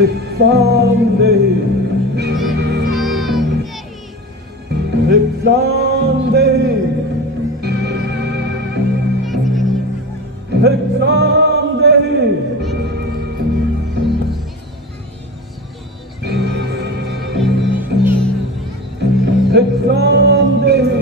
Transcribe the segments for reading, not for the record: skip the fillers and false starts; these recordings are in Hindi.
भिक्षाम देहि भिक्षाम देहि भिक्षाम देहि भिक्षाम देहि।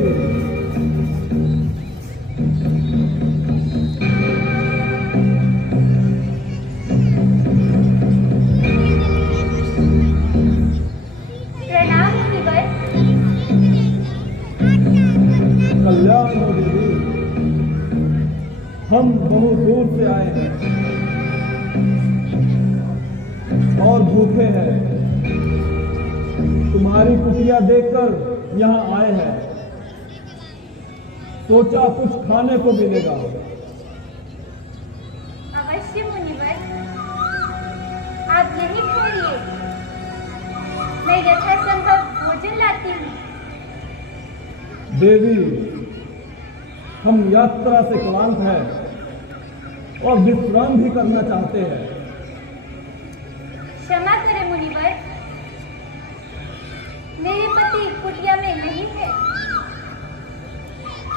कल्याण हो देवी, हम बहुत दूर से आए हैं और भूखे हैं। तुम्हारी कुटिया देखकर यहाँ आए हैं, सोचा कुछ खाने को मिलेगा। अवश्य मुनिवर, आप यहीं ठहरिए, मैं यथासंभव भोजन लाती हूँ। देवी, हम यात्रा से क्लांत हैं और विश्राम भी करना चाहते हैं। क्षमा करें मुनिवर, मेरे पति कुटिया में नहीं थे,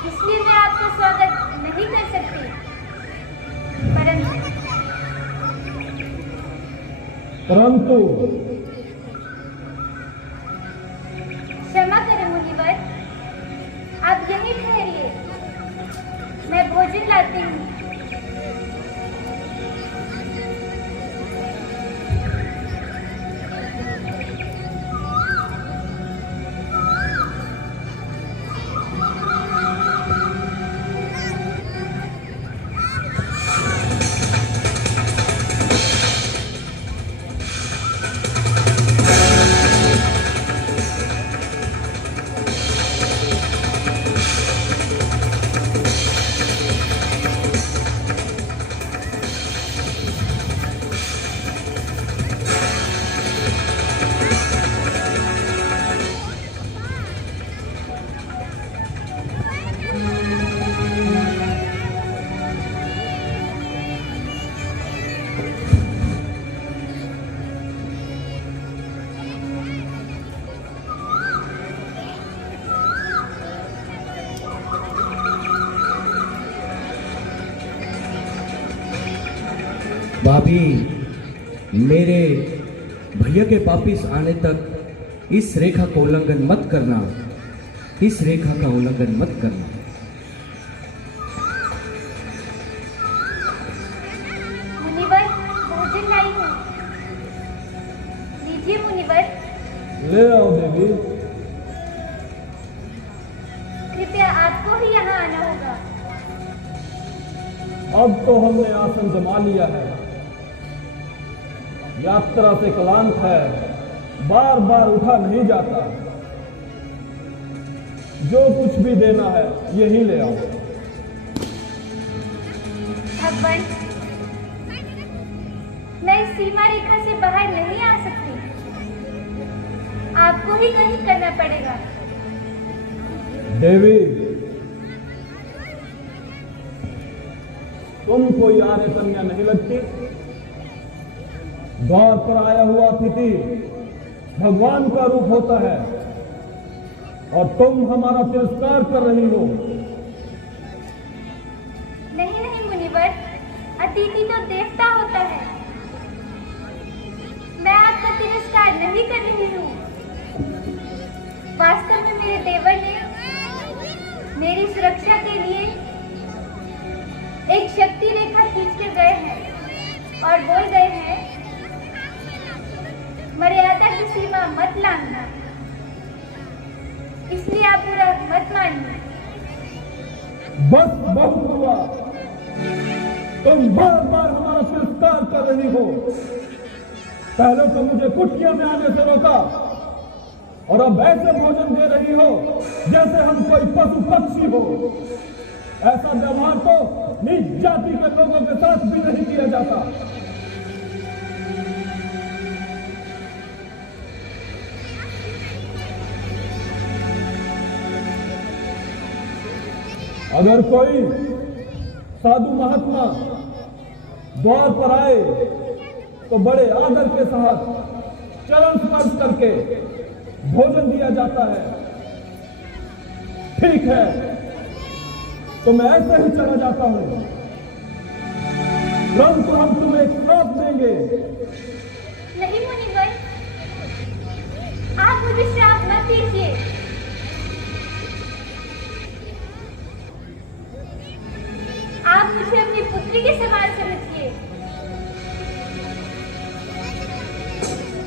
इसलिए मैं आपका स्वागत नहीं कर सकती। परंतु क्षमा करें मुनिवर, आप यहीं ठहरिए, मैं भोजन लाती हूँ। भाभी, मेरे भैया के वापिस आने तक इस रेखा को उल्लंघन मत करना, इस रेखा का उल्लंघन मत करना। मुनिवर, भोजन लाई हूँ, लीजिए मुनिवर। ले आओ देवी। कृपया आपको ही यहाँ आना होगा। अब तो हमने आसन जमा लिया है, यात्रा से क्लांत है, बार बार उठा नहीं जाता। जो कुछ भी देना है यही ले आओ। भगवान, मैं इस सीमा रेखा से बाहर नहीं आ सकती, आपको ही कहीं करना पड़ेगा। देवी, तुम कोई आर्य कन्या नहीं लगती। द्वार पर आया हुआ अतिथि भगवान का रूप होता है और तुम हमारा तिरस्कार कर रही हो। नहीं नहीं मुनिवर, अतिथि तो देवता होता है, मैं आपका तिरस्कार नहीं कर रही हूँ। वास्तव में मेरे देवर ने मेरी सुरक्षा के लिए एक शक्ति रेखा खींच कर गए हैं और बोल गए हैं, मर्यादा की सीमा मत लांघना, इसलिए आप पूरा मत मानिए। बस बहुत हुआ, तुम बार बार हमारा तिरस्कार कर रही हो। पहले तो मुझे कुटिया में आने से रोका और अब ऐसे भोजन दे रही हो जैसे हम कोई पशु पक्षी हो। ऐसा व्यवहार तो नीच जाति के लोगों के साथ भी नहीं किया जाता। अगर कोई साधु महात्मा द्वार पर आए तो बड़े आदर के साथ चरण स्पर्श करके भोजन दिया जाता है। ठीक है, तो मैं ऐसे ही चला जाता हूं, परंतु हम तुम्हें एक श्राप देंगे। नहीं मुनिवर, आप मुझे श्राप मत दीजिए। आप मुझे अपनी पुत्री के समान समझिए।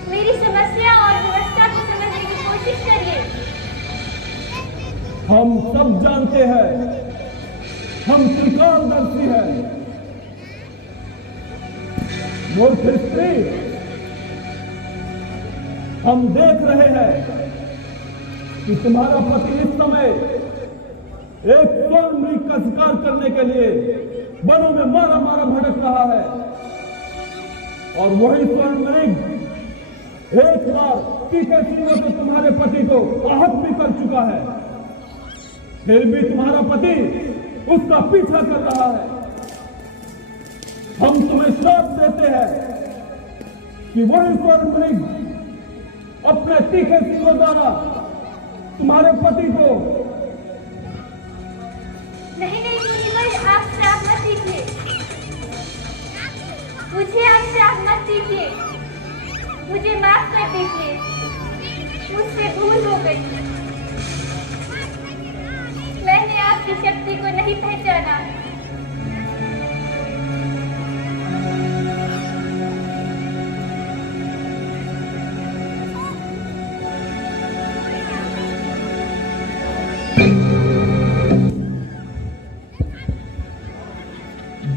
मेरी समस्या और व्यवस्था को समझने की कोशिश करिए। हम सब जानते हैं, हम त्रिकालदर्शी हैं। मूर्ख स्त्री, हम देख रहे हैं कि तुम्हारा पति इस समय एक स्वर्ण मृग का शिकार करने के लिए वनों में मारा मारा भटक रहा है, और वही स्वर्ण मृग एक बार तीखे सिंहों से तुम्हारे पति को आहत भी कर चुका है। फिर भी तुम्हारा पति उसका पीछा कर रहा है। हम तुम्हें श्राप देते हैं कि वही स्वर्ण मृग अपने तीखे सिंहों द्वारा तुम्हारे पति को। नहीं नहीं मुनिवर, आप श्राप मत दीजिए। मुझे आप श्राप मत दीजिए। मुझे माफ कर दीजिए, मुझसे भूल हो गई। मैंने आपकी शक्ति को नहीं पहचाना।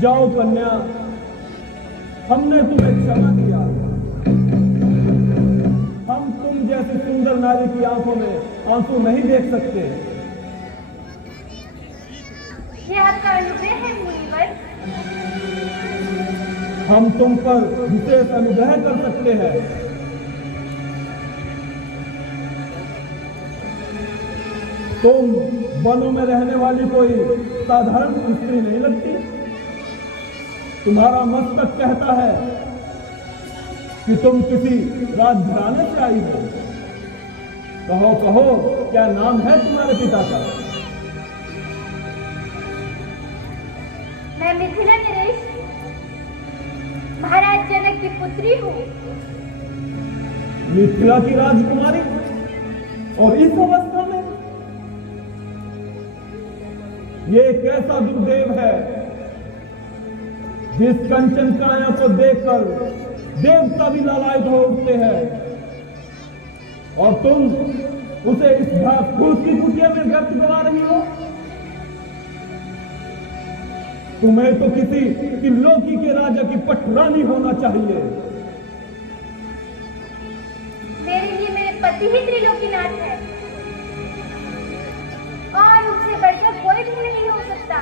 जाओ कन्या, हमने तुम्हें क्षमा किया। हम तुम जैसी सुंदर नारी की आंखों में आंसू नहीं देख सकते। ये आपका अनुग्रह है मुनिवर। हम तुम पर विशेष अनुग्रह कर सकते हैं। तुम वनों में रहने वाली कोई साधारण स्त्री नहीं लगती। तुम्हारा मस्तक कहता है कि तुम किसी राजघराने से आई हो। कहो कहो, क्या नाम है तुम्हारे पिता का? मैं मिथिला नरेश, महाराज जनक की पुत्री हूँ। मिथिला की राजकुमारी, और इस अवस्था में? ये कैसा दुर्देव है जिस कंचन काया को देखकर देवता भी लालायित हो उठते हैं, और तुम उसे इस घास फूस की कुटिया में व्यक्त करा रही हो। तुम्हें तो किसी त्रिलोकी के राजा की पटरानी होना चाहिए। मेरे लिए मेरे पति ही त्रिलोकीनाथ है, और उससे बढ़कर कोई भी नहीं हो सकता।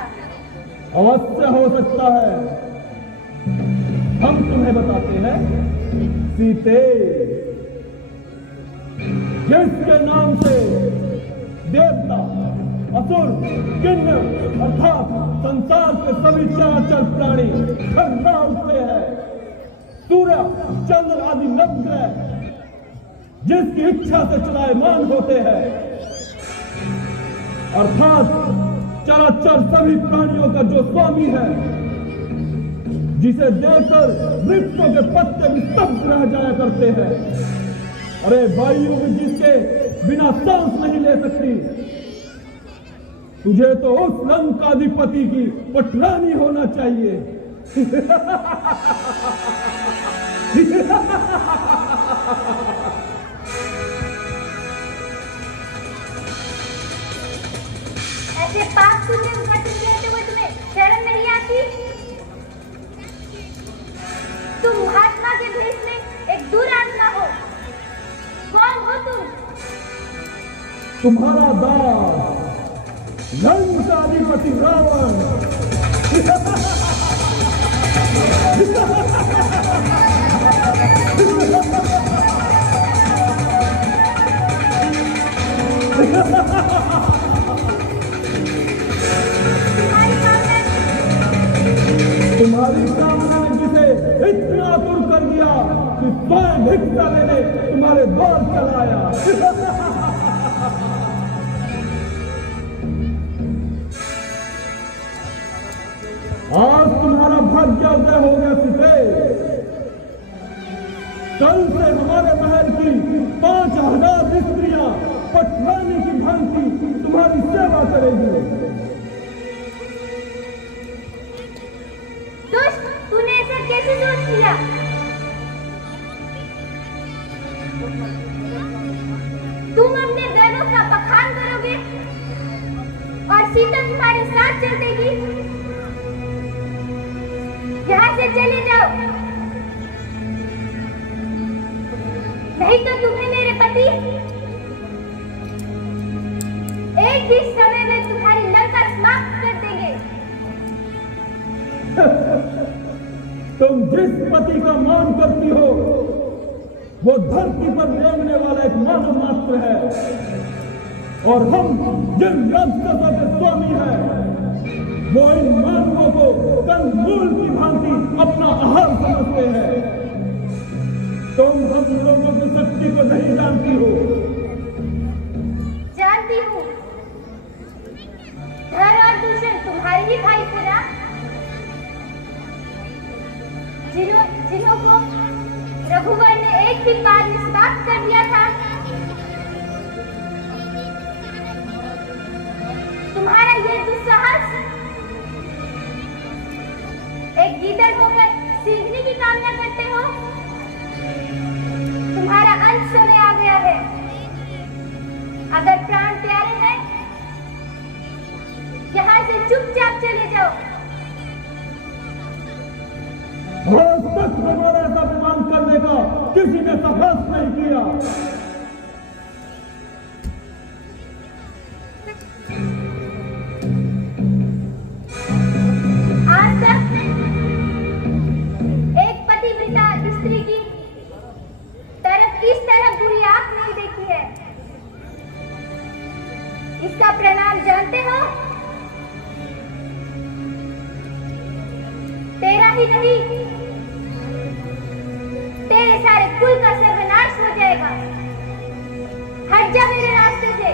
अवश्य हो सकता है। हम तुम्हें बताते हैं, सीते, जिसके नाम से देवता, असुर, किन्नर अर्थात संसार के सभी चराचर प्राणी ठंडा उठते हैं। सूर्य, चंद्र आदि नवग्रह जिसकी इच्छा से चलायमान होते हैं, अर्थात चराचर सभी प्राणियों का जो स्वामी है, जिसे देखकर वृक्षों के पत्ते भी स्तब्ध रह जाया करते हैं। अरे वायु भी जिसके बिना सांस नहीं ले सकती, तुझे तो उस लंकाधिपति की पटरानी होना चाहिए। ऐसे पाप पुण्य वचन कहते हुए तुम्हें शर्म नहीं आती? तुम महात्मा के भेष में एक दुरात्मा हो। कौन हो तुम? तुम्हारा दास लंकाधिपति रावण। तुम्हारी कामना ने जिसे इतना दूर कर दिया, भिक्षा लेने तुम्हारे द्वार चला आया। आज तुम्हारा भाग्योदय हो गया सीते। कल से हमारे महल की 5000 स्त्रियां पटवानी की भांति तुम्हारी सेवा करेगी। दुष्ट, तूने ऐसा कैसे सोच लिया? तुम अपने गैरों का बखान करोगे और सीता तुम्हारे साथ चल देगी। यहाँ से चले जाओ, नहीं तो तुम्हें मेरे पति एक ही समय में तुम्हारी लंका समाप्त कर देंगे। तुम जिस पति का मान करती हो वो धरती पर रेंगने वाला एक मानव मात्र है, और हम जिन राक्षसों के स्वामी हैं वो इन मानवों को कंदमूल की भांति अपना आहार समझते हैं। तुम हम लोगों की शक्ति को नहीं जानती हो। जानती हूँ, धर और दूषण तुम्हारे ही भाई थे ना, जिन्हों को रघुवर ने एक ही बार में समाप्त कर दिया था। तुम्हारा ये दुस्साहस एक गीदड़ होकर सीखने की कामना करते हो। तुम्हारा अंत समय आ गया है। अगर प्राण प्यारे हैं, यहाँ से चुपचाप चले जाओ। आज तक हमारा ऐसा अपमान करने का किसी ने साहस नहीं किया। आज तक एक पतिव्रता स्त्री की तरफ किस तरह बुरी आंख नहीं देखी है। इसका प्रणाम जानते हो? तेरा ही नहीं, तेरे सारे कुल का सर्वनाश हो जाएगा। हट जा मेरे रास्ते से।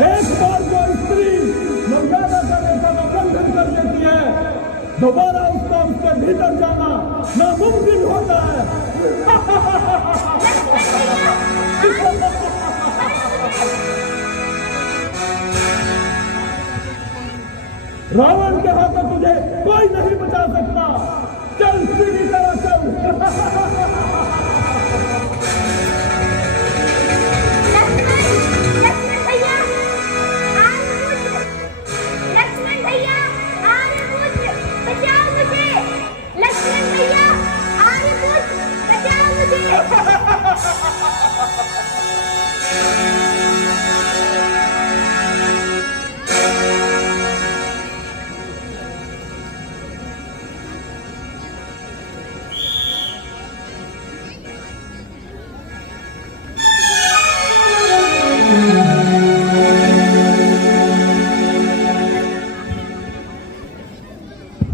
एक बार जो स्त्री मर्यादा का रेखा का उल्लंघन कर लेती है, दोबारा उसका उसके भीतर जाना नामुमकिन होता है। रावण के हाथों तुझे कोई नहीं